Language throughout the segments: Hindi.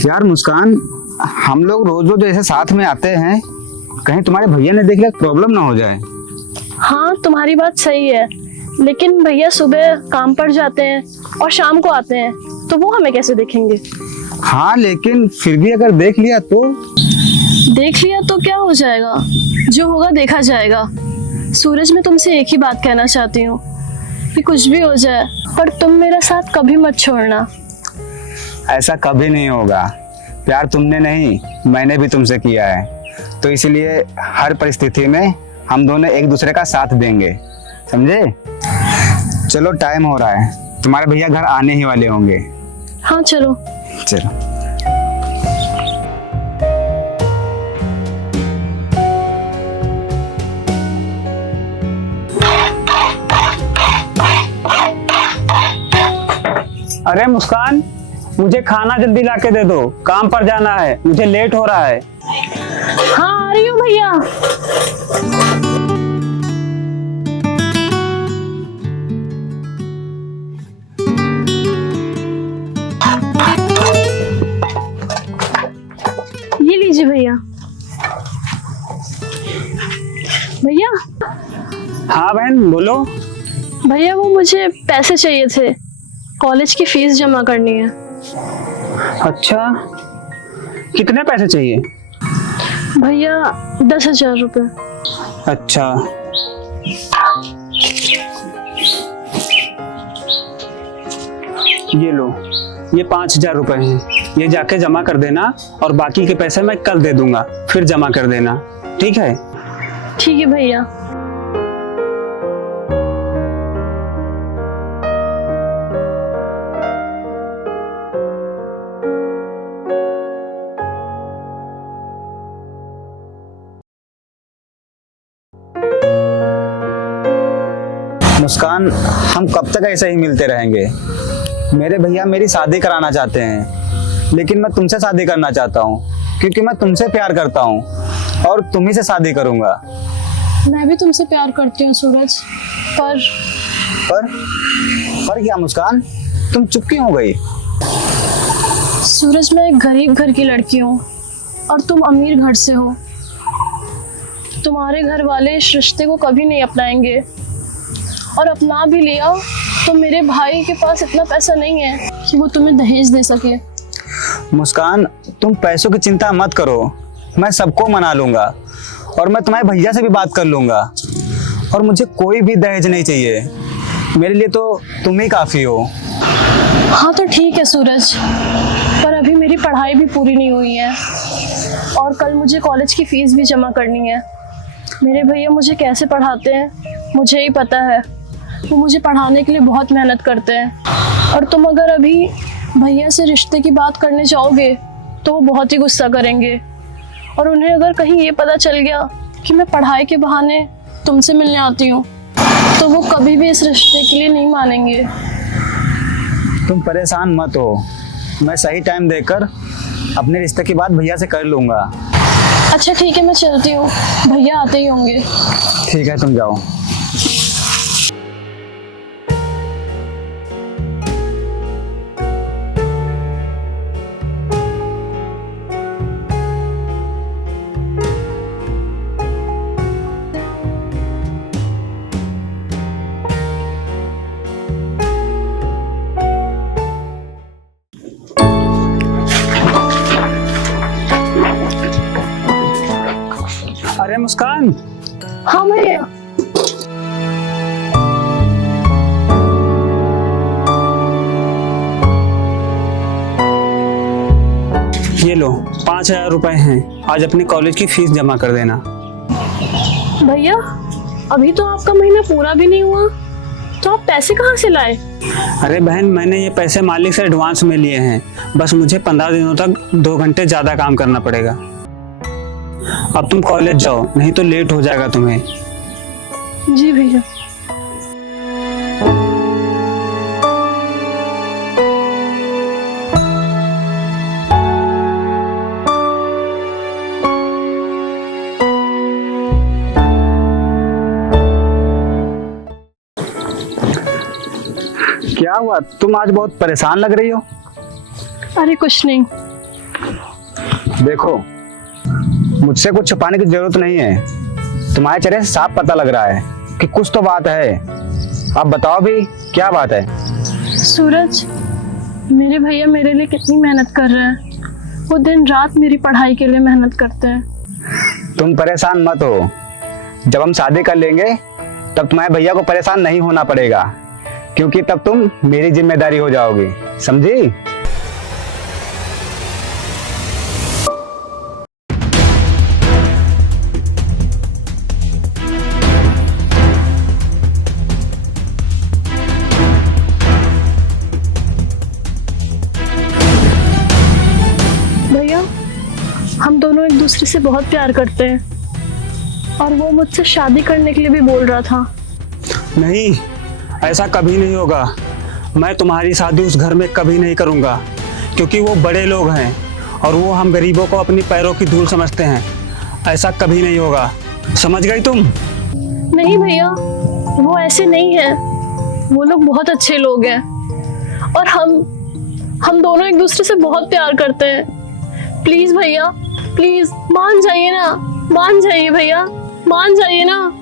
यार मुस्कान, हम लोग रोज रोज ऐसे साथ में आते हैं, कहीं तुम्हारे भैया ने देख लिया प्रॉब्लम ना हो जाए। हाँ तुम्हारी बात सही है, लेकिन भैया सुबह काम पर जाते हैं और शाम को आते हैं, तो वो हमें कैसे देखेंगे। हाँ लेकिन फिर भी अगर देख लिया तो? देख लिया तो क्या हो जाएगा, जो होगा देखा जाएगा। सूरज, मैं तुमसे एक ही बात कहना चाहती हूँ कि कुछ भी हो जाए पर तुम मेरा साथ कभी मत छोड़ना। ऐसा कभी नहीं होगा। प्यार तुमने नहीं, मैंने भी तुमसे किया है, तो इसलिए हर परिस्थिति में हम दोनों एक दूसरे का साथ देंगे, समझे? चलो टाइम हो रहा है, तुम्हारे भैया घर आने ही वाले होंगे। हाँ चलो। चलो। अरे मुस्कान, मुझे खाना जल्दी ला के दे दो, काम पर जाना है, मुझे लेट हो रहा है। हाँ आ रही हूँ भैया। ये लीजिए भैया। भैया। हाँ बहन बोलो। भैया वो मुझे पैसे चाहिए थे, कॉलेज की फीस जमा करनी है। अच्छा, कितने पैसे चाहिए? भैया 10,000 रुपये। अच्छा, ये लो, ये 5,000 रुपए हैं, ये जाके जमा कर देना और बाकी के पैसे मैं कल दे दूंगा, फिर जमा कर देना, ठीक है? ठीक है भैया। मुस्कान, हम कब तक ऐसे ही मिलते रहेंगे? मेरे भैया मेरी शादी कराना चाहते हैं, लेकिन मैं तुमसे शादी करना चाहता हूँ क्योंकि मैं तुमसे प्यार करता हूँ और तुम्ही से शादी करूंगा। मैं भी तुमसे प्यार करती हूँ सूरज, पर क्या मुस्कान, तुम चुप क्यों हो गई? सूरज, मैं एक गरीब घर की लड़की हूँ और तुम अमीर घर से हो। तुम्हारे घर वाले इस रिश्ते को कभी नहीं अपनाएंगे, और अपना भी लिया तो मेरे भाई के पास इतना पैसा नहीं है कि वो तुम्हें दहेज दे सके। मुस्कान, तुम पैसों की चिंता मत करो, मैं सबको मना लूंगा और मैं तुम्हारे भैया से भी बात कर लूंगा, और मुझे कोई भी दहेज नहीं चाहिए, मेरे लिए तो तुम ही काफी हो। हाँ तो ठीक है सूरज, पर अभी मेरी पढ़ाई भी पूरी नहीं हुई है और कल मुझे कॉलेज की फीस भी जमा करनी है। मेरे भैया मुझे कैसे पढ़ाते हैं मुझे ही पता है, वो मुझे पढ़ाने के लिए बहुत मेहनत करते हैं, और तुम अगर अभी भैया से रिश्ते की बात करने जाओगे तो वो बहुत ही गुस्सा करेंगे, और उन्हें अगर कहीं ये पता चल गया कि मैं पढ़ाई के बहाने तुमसे मिलने आती हूँ तो वो कभी भी इस रिश्ते के लिए नहीं मानेंगे। तुम परेशान मत हो, मैं सही टाइम देकर अपने रिश्ते की बात भैया से कर लूंगा। अच्छा ठीक है, मैं चलती हूँ, भैया आते ही होंगे। ठीक है, तुम जाओ। अरे मुस्कान। हाँ भैया। ये लो 5,000 रुपए हैं, आज अपनी कॉलेज की फीस जमा कर देना। भैया अभी तो आपका महीना पूरा भी नहीं हुआ, तो आप पैसे कहाँ से लाए? अरे बहन, मैंने ये पैसे मालिक से एडवांस में लिए हैं, बस मुझे 15 दिनों तक 2 घंटे ज्यादा काम करना पड़ेगा। अब तुम कॉलेज जाओ, नहीं तो लेट हो जाएगा तुम्हें। जी भैया। क्या हुआ, तुम आज बहुत परेशान लग रही हो? अरे कुछ नहीं, देखो, मुझसे कुछ छुपाने की जरूरत नहीं है। तुम्हारे चेहरे से साफ पता लग रहा है कि कुछ तो बात है। अब बताओ भी, क्या बात है? सूरज, मेरे भैया मेरे लिए कितनी मेहनत कर रहे हैं। वो दिन रात मेरी पढ़ाई के लिए मेहनत करते हैं। तुम परेशान मत हो। जब हम शादी कर लेंगे तब तुम्हारे भैया को परेशान नहीं होना पड़ेगा, क्योंकि तब तुम मेरी जिम्मेदारी हो जाओगी, समझी? भैया, हम दोनों एक दूसरे से बहुत प्यार करते हैं और वो मुझसे शादी करने के लिए भी बोल रहा था। नहीं, ऐसा कभी नहीं होगा। मैं तुम्हारी शादी उस घर में कभी नहीं करूँगा, क्योंकि वो बड़े लोग हैं और वो हम गरीबों को अपनी पैरों की धूल समझते हैं। ऐसा कभी नहीं होगा, समझ गई तुम? नहीं भैया, वो ऐसे नहीं है। वो लोग बहुत अच्छे लोग हैं और हम दोनों एक दूसरे से बहुत प्यार करते हैं। प्लीज भैया, प्लीज मान जाइए ना, मान जाइए भैया, मान जाइए ना।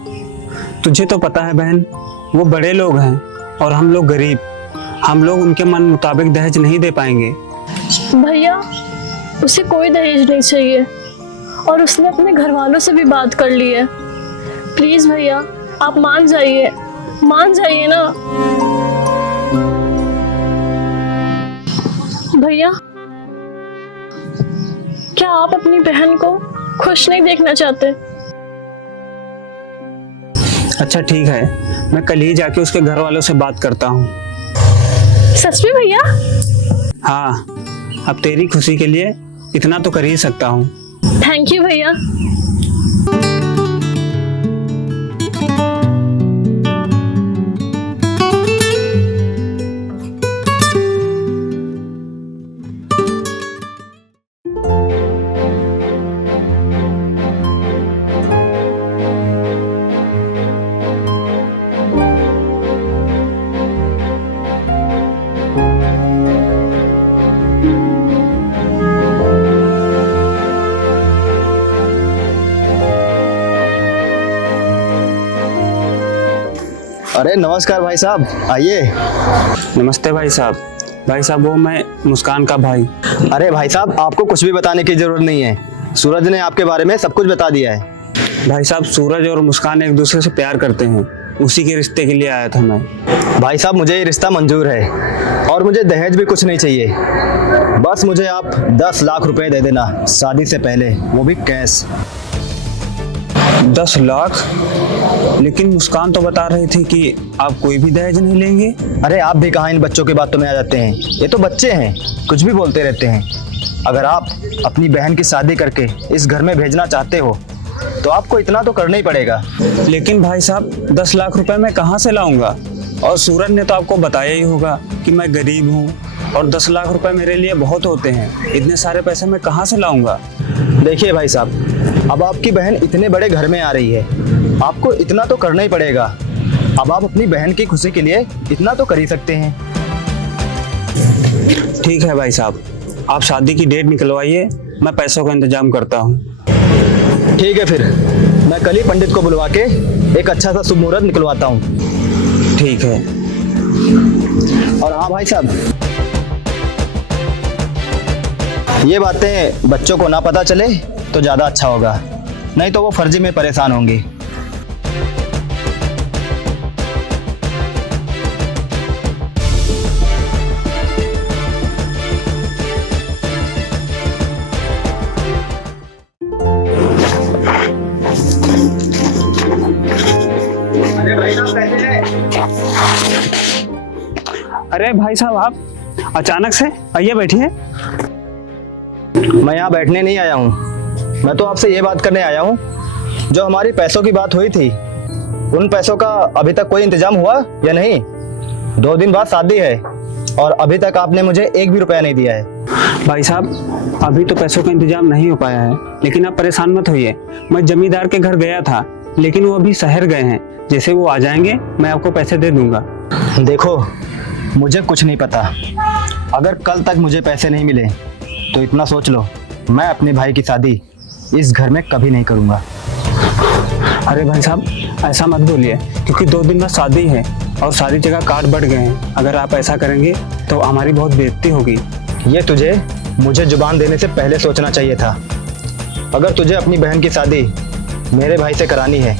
तुझे तो पता है बहन, वो बड़े लोग हैं और हम लोग गरीब। हम लोग उनके मन मुताबिक दहेज नहीं दे पाएंगे। भैया, उसे कोई दहेज नहीं चाहिए और उसने अपने घर वालों से भी बात कर ली है। प्लीज भैया, आप मान जाइए ना। भैया, क्या आप अपनी बहन को खुश नहीं देखना चाहते? अच्छा ठीक है, मैं कल ही जाके उसके घर वालों से बात करता हूँ। सच में भैया? हाँ, अब तेरी खुशी के लिए इतना तो कर ही सकता हूँ। थैंक यू भैया। अरे नमस्कार भाई साहब, आइए। नमस्ते भाई साहब। भाई साहब, वो मैं मुस्कान का भाई। अरे भाई साहब, आपको कुछ भी बताने की जरूरत नहीं है। सूरज ने आपके बारे में सब कुछ बता दिया है। भाई साहब, सूरज और मुस्कान एक दूसरे से प्यार करते हैं, उसी के रिश्ते के लिए आया था मैं। भाई साहब, मुझे ये रिश्ता मंजूर है और मुझे दहेज भी कुछ नहीं चाहिए। बस मुझे आप 10 लाख रुपए दे देना शादी से पहले, वो भी कैश। 10 लाख? लेकिन मुस्कान तो बता रही थी कि आप कोई भी दहेज नहीं लेंगे। अरे आप भी कहाँ इन बच्चों की बातों में आ जाते हैं? ये तो बच्चे हैं, कुछ भी बोलते रहते हैं। अगर आप अपनी बहन की शादी करके इस घर में भेजना चाहते हो तो आपको इतना तो करना ही पड़ेगा। लेकिन भाई साहब, 10 लाख रुपए मैं कहाँ से लाऊंगा? और सूरज ने तो आपको बताया ही होगा कि मैं गरीब हूँ और 10 लाख रुपए मेरे लिए बहुत होते हैं। इतने सारे पैसे मैं कहाँ से लाऊंगा? देखिए भाई साहब, अब आपकी बहन इतने बड़े घर में आ रही है, आपको इतना तो करना ही पड़ेगा। अब आप अपनी बहन की खुशी के लिए इतना तो कर ही सकते हैं। ठीक है भाई साहब, आप शादी की डेट निकलवाइए, मैं पैसों का इंतजाम करता हूँ। ठीक है, फिर मैं कल ही पंडित को बुलवा के एक अच्छा सा शुभ मुहूर्त निकलवाता हूँ। ठीक है। और हाँ भाई साहब, ये बातें बच्चों को ना पता चले तो ज़्यादा अच्छा होगा, नहीं तो वो फर्जी में परेशान होंगी। अरे भाई साहब, आप अचानक से? आइए बैठिए। मैं यहाँ बैठने नहीं आया हूँ, मैं तो आपसे ये बात करने आया हूँ, जो हमारी पैसों की बात हुई थी, उन पैसों का अभी तक कोई इंतजाम हुआ या नहीं? 2 दिन बाद शादी है और अभी तक आपने मुझे 1 भी रुपया नहीं दिया है। भाई साहब, अभी तो पैसों का इंतजाम नहीं हो पाया है, लेकिन आप परेशान मत होइए। मैं जमींदार के घर गया था, लेकिन वो अभी शहर गए हैं। जैसे वो आ जाएंगे मैं आपको पैसे दे दूंगा। देखो, मुझे कुछ नहीं पता। अगर कल तक मुझे पैसे नहीं मिले तो तो इतना सोच लो, मैं अपने भाई की शादी इस घर में कभी नहीं करूँगा। अरे भाई साहब, ऐसा मत बोलिए, क्योंकि 2 दिन बाद शादी है और सारी जगह कार्ड बढ़ गए हैं। अगर आप ऐसा करेंगे तो हमारी बहुत बेइज्जती होगी। ये तुझे मुझे जुबान देने से पहले सोचना चाहिए था। अगर तुझे अपनी बहन की शादी मेरे भाई से करानी है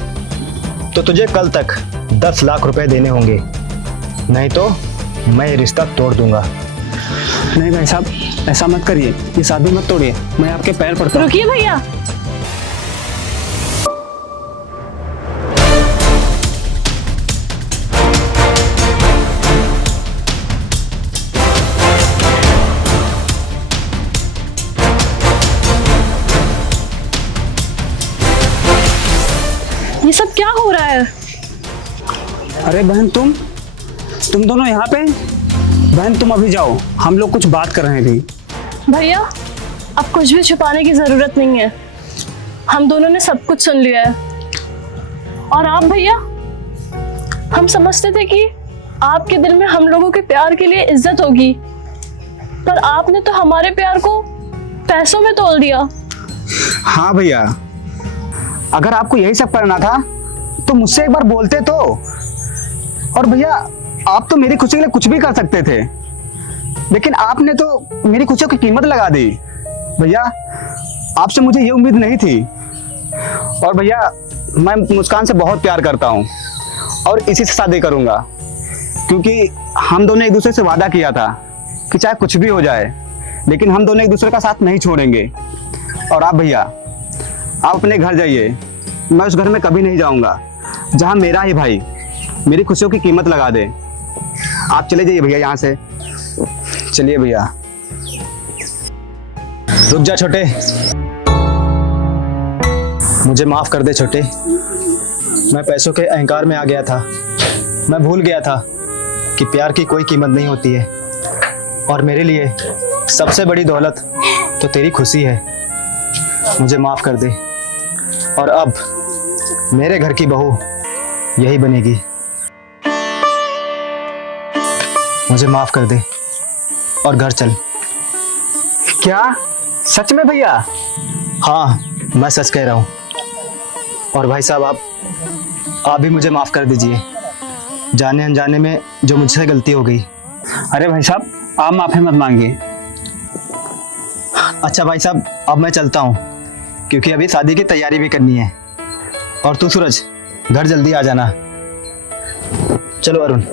तो तुझे कल तक 10 लाख रुपए देने होंगे, नहीं तो मैं ये रिश्ता तोड़ दूंगा। नहीं भाई साहब, ऐसा मत करिए, ये शादी मत तोड़िए, मैं आपके पैर पड़ता हूँ। रुकिए भैया, ये सब क्या हो रहा है? अरे बहन, तुम दोनों यहाँ पे? बहन तुम अभी जाओ, हम लोग कुछ बात कर रहे थे। भैया, अब कुछ भी छुपाने की जरूरत नहीं है, हम दोनों ने सब कुछ सुन लिया है। और आप भैया, हम समझते थे कि आपके दिल में हम लोगों के प्यार के लिए इज्जत होगी, पर आपने तो हमारे प्यार को पैसों में तोल दिया। हाँ भैया, अगर आपको यही सब करना था तो मुझसे एक बार बोलते तो। और भैया, आप तो मेरी खुशी के लिए कुछ भी कर सकते थे, लेकिन आपने तो मेरी खुशियों की कीमत लगा दी। भैया, आपसे मुझे ये उम्मीद नहीं थी। और भैया, मैं मुस्कान से बहुत प्यार करता हूँ और इसी से शादी करूँगा, क्योंकि हम दोनों एक दूसरे से वादा किया था कि चाहे कुछ भी हो जाए लेकिन हम दोनों एक दूसरे का साथ नहीं छोड़ेंगे। और आप भैया, आप अपने घर जाइए, मैं उस घर में कभी नहीं जाऊंगा जहां मेरा ही भाई मेरी खुशियों की कीमत लगा दे। आप चले जाइए भैया यहाँ से, चलिए भैया। रुक जा छोटे, मुझे माफ कर दे छोटे। मैं पैसों के अहंकार में आ गया था, मैं भूल गया था कि प्यार की कोई कीमत नहीं होती है, और मेरे लिए सबसे बड़ी दौलत तो तेरी खुशी है। मुझे माफ कर दे, और अब मेरे घर की बहू यही बनेगी। मुझे माफ कर दे और घर चल। क्या सच में भैया? हाँ, मैं सच कह रहा हूँ। और भाई साहब, आप भी मुझे माफ कर दीजिए, जाने अनजाने में जो मुझसे गलती हो गई। अरे भाई साहब, आप माफी मत मांगिए। अच्छा भाई साहब, अब मैं चलता हूँ, क्योंकि अभी शादी की तैयारी भी करनी है। और तू सूरज, घर जल्दी आ जाना। चलो अरुण।